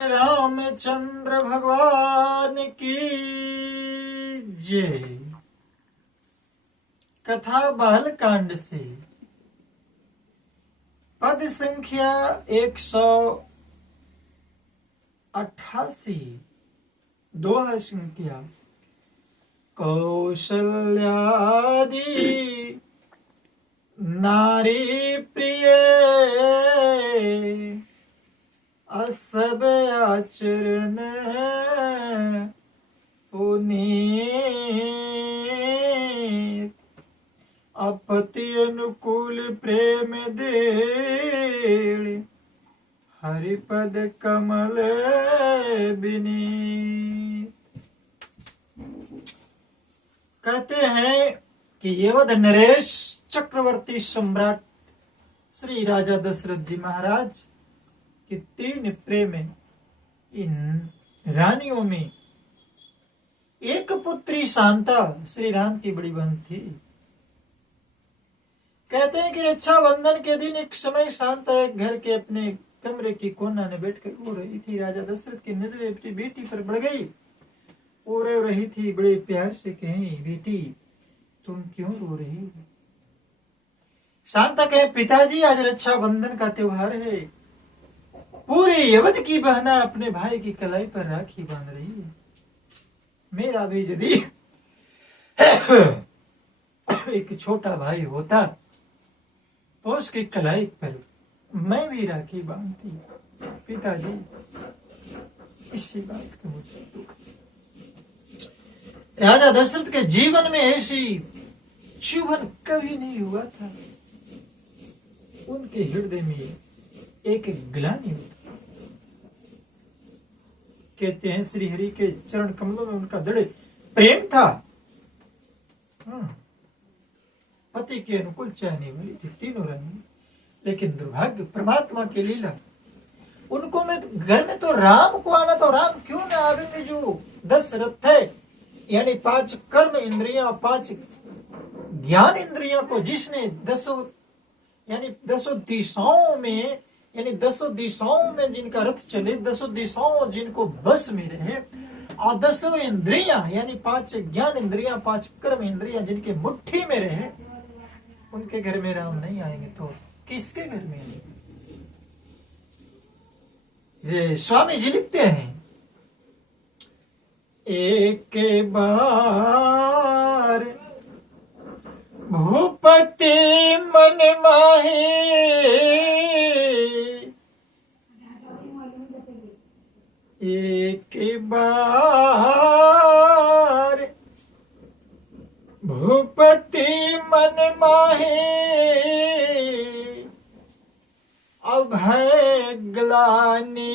रामचंद्र भगवान की जय। कथा बाल कांड से पद संख्या 188। दोहा संख्या कौशल्यादि नारी प्रिय असब आचरण पुनीत अपति अनुकूल प्रेम देण हरिपद कमल बिनीत। कहते हैं कि यवध नरेश चक्रवर्ती सम्राट श्री राजा दशरथ जी महाराज कि 3 प्रेम इन रानियों में एक पुत्री शांता श्री राम की बड़ी बहन थी। कहते हैं कि रक्षाबंधन के दिन एक समय शांता एक घर के अपने कमरे की कोना में बैठकर रो रही थी। राजा दशरथ की नजरें अपनी बेटी पर पड़ गई। वो रो रही थी, बड़े प्यार से कही, बेटी तुम क्यों रो रही हो? शांता कहे, पिताजी आज रक्षाबंधन का त्योहार है। पूरे यवध की बहना अपने भाई की कलाई पर राखी बांध रही है। मेरा भी यदि एक छोटा भाई होता तो उसकी कलाई पर मैं भी राखी बांधती। पिताजी इसी बात का मुझे दुख। राजा दशरथ के जीवन में ऐसी चुभन कभी नहीं हुआ था। उनके हृदय में एक ग्लानि होती। कहते हैं श्री हरि के चरण कमलों में उनका दृढ़ प्रेम था। पति के अनुकूल चाहने वाली थी तीनों रानी, लेकिन दुर्भाग्य परमात्मा की लीला। उनको में घर में तो राम को आना, तो राम क्यों ना आवेंगे जो दशरथ है, यानी 5 कर्म इंद्रियां 5 ज्ञान इंद्रियों को जिसने 10 दिशाओं में, यानी 10 दिशाओं में जिनका रथ चले, 10 दिशाओं जिनको बस में रहे, और 10 इंद्रियां यानी 5 ज्ञान इंद्रियां 5 कर्म इंद्रियां जिनके मुट्ठी में रहे, उनके घर में राम नहीं आएंगे तो किसके घर में आएंगे? ये स्वामी जी लिखते हैं, एक बार भूपति मन माहे, एक बार भूपति मन माहे, अभय ग्लानि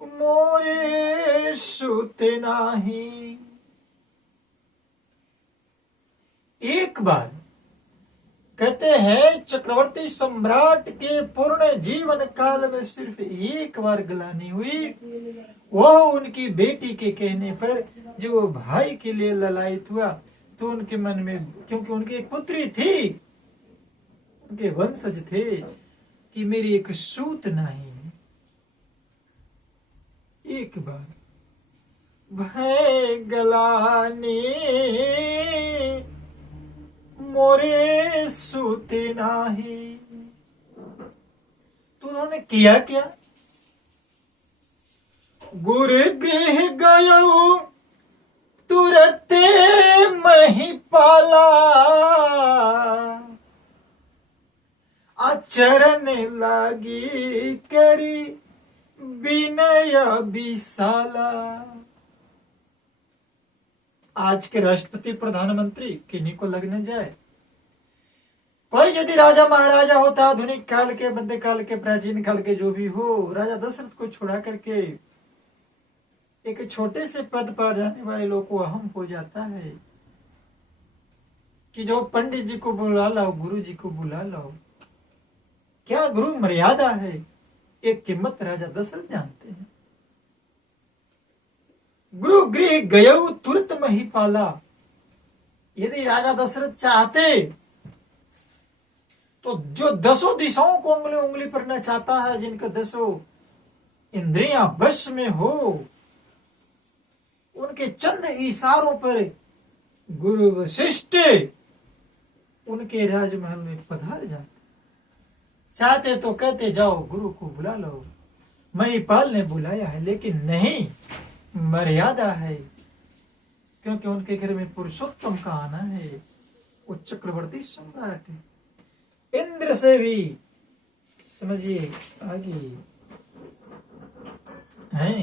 मोरे सुत नाही। एक बार कहते हैं चक्रवर्ती सम्राट के पूर्ण जीवन काल में सिर्फ एक बार ग्लानि हुई। वो उनकी बेटी के कहने पर, जो वो भाई के लिए ललायित हुआ, तो उनके मन में, क्योंकि उनकी एक पुत्री थी, उनके वंशज थे, कि मेरी एक सूत नहीं। एक बार भय ग्लानि मोरे सूते नाही। तो उन्होंने किया क्या? गुरु गृह गयो तुरते महिपाला, आचरण लागी करी विनय विशाला। आज के राष्ट्रपति प्रधानमंत्री किन्हीं को लगने जाए। कोई यदि राजा महाराजा होता, आधुनिक काल के, मध्य काल के, प्राचीन काल के, जो भी हो, राजा दशरथ को छुड़ा करके एक छोटे से पद पर जाने वाले लोग को अहम हो जाता है कि जो पंडित जी को बुला लाओ, गुरु जी को बुला लाओ। क्या गुरु मर्यादा है, एक कीमत राजा दशरथ जानते हैं। गुरु गृह गयो तुरत महिपाला। यदि राजा दशरथ चाहते तो जो 10 दिशाओं को उंगली उंगली पर नचाता है, जिनका 10 इंद्रियां वश में हो, उनके चंद इशारों पर गुरु वशिष्ठ उनके राजमहल में पधार जाते। चाहते तो कहते जाओ गुरु को बुला लो, महिपाल ने बुलाया है, लेकिन नहीं, मर्यादा है, क्योंकि उनके घर में पुरुषोत्तम का आना है। वो चक्रवर्ती सम्राट है, इंद्र से भी समझिए आगे है।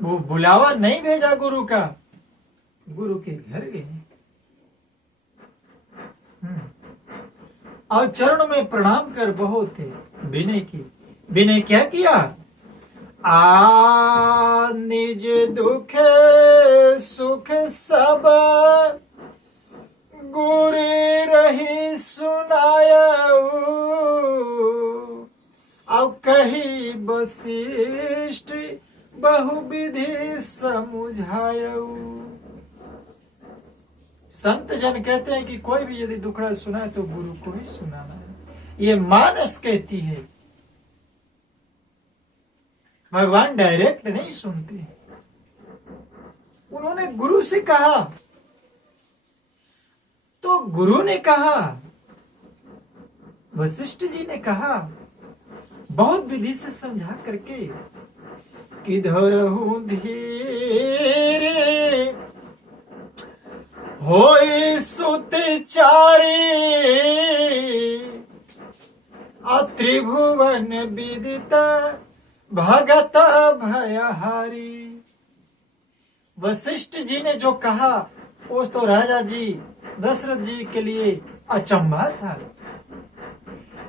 वो बुलावा नहीं भेजा गुरु का, गुरु के घर गए और चरण में प्रणाम कर बहुत विनय की। विनय क्या किया? आ निज दुख सुख सब गुरु रही सुनाया, और कही वशिष्ठ बहुविधि समुझायऊ। संत जन कहते हैं कि कोई भी यदि दुखड़ा सुनाए तो गुरु को ही सुनाना है। ये मानस कहती है, भगवान डायरेक्ट नहीं सुनते। उन्होंने गुरु से कहा तो गुरु ने कहा, वशिष्ठ जी ने कहा, बहुत विधि से समझा करके, किधर हूं धीरे होई सुतचारी, त्रिभुवन विदित भगत भयहारी। वशिष्ठ जी ने जो कहा वो तो राजा जी दशरथ जी के लिए अचंभा था।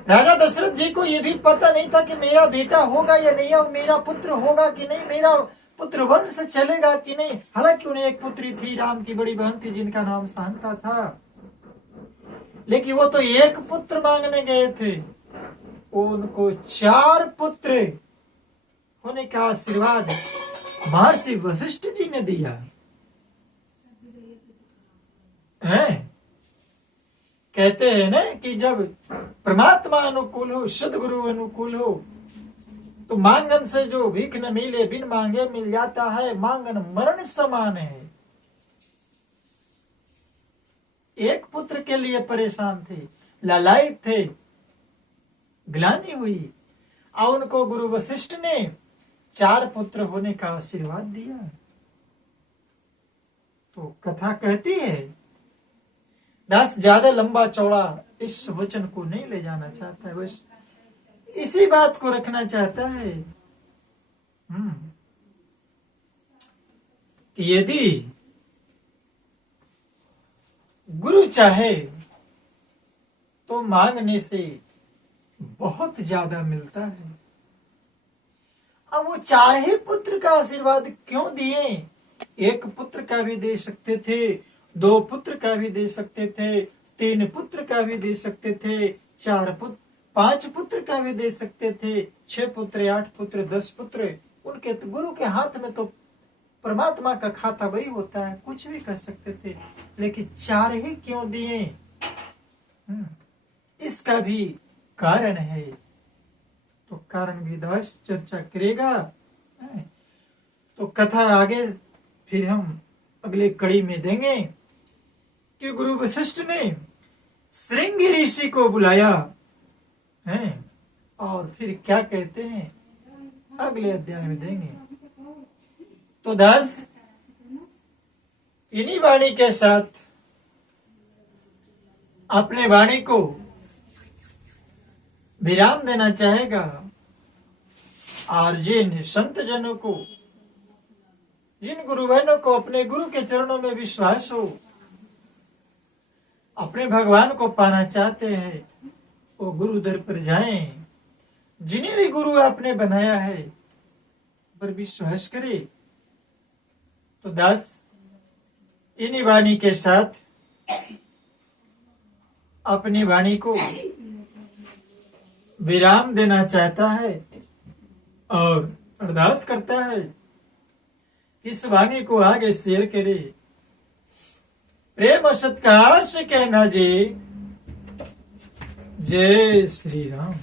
राजा दशरथ जी को यह भी पता नहीं था कि मेरा बेटा होगा या नहीं, और मेरा पुत्र होगा कि नहीं, मेरा पुत्र वंश चलेगा कि नहीं। हालांकि उन्हें एक पुत्री थी, राम की बड़ी बहन थी, जिनका नाम शांता था, लेकिन वो तो एक पुत्र मांगने गए थे, उनको 4 पुत्र होने का आशीर्वाद महर्षि वशिष्ठ जी ने दिया है। कहते हैं ना कि जब परमात्मा अनुकूल हो, सदगुरु अनुकूल हो, तो मांगन से जो भीख न मिले बिन मांगे मिल जाता है, मांगन मरण समान है। एक पुत्र के लिए परेशान थे, लालायित थे, ग्लानि हुई, और उनको गुरु वशिष्ठ ने 4 पुत्र होने का आशीर्वाद दिया। तो कथा कहती है, दास ज्यादा लंबा चौड़ा इस वचन को नहीं ले जाना चाहता है, बस इसी बात को रखना चाहता है कि यदि गुरु चाहे तो मांगने से बहुत ज्यादा मिलता है। अब वो 4 ही पुत्र का आशीर्वाद क्यों दिए? 1 पुत्र का भी दे सकते थे, 2 पुत्र का भी दे सकते थे, 3 पुत्र का भी दे सकते थे, 4 पुत्र, 5 पुत्र का भी दे सकते थे, 6 पुत्र, 8 पुत्र, 10 पुत्र। उनके तो गुरु के हाथ में तो परमात्मा का खाता वही होता है, कुछ भी कर सकते थे, लेकिन 4 ही क्यों दिए? इसका भी कारण है, तो कारण भी दास चर्चा करेगा। तो कथा आगे फिर हम अगले कड़ी में देंगे कि गुरु वशिष्ठ ने श्रृंगी ऋषि को बुलाया है, और फिर क्या कहते हैं अगले अध्याय में देंगे। तो दास इन्हीं वाणी के साथ अपने वाणी को विराम देना चाहेगा, और जिन संत जनों को, जिन गुरु बहनों को अपने गुरु के चरणों में विश्वास हो, अपने भगवान को पाना चाहते हैं, वो गुरु दर पर जाएं। जिन्हें भी गुरु आपने बनाया है पर विश्वास करे। तो दास इन्हीं वाणी के साथ अपनी वाणी को विराम देना चाहता है और अरदास करता है कि इस वाणी को आगे शेयर करे। प्रेम और सत्कार से कहना जी, जय श्री राम।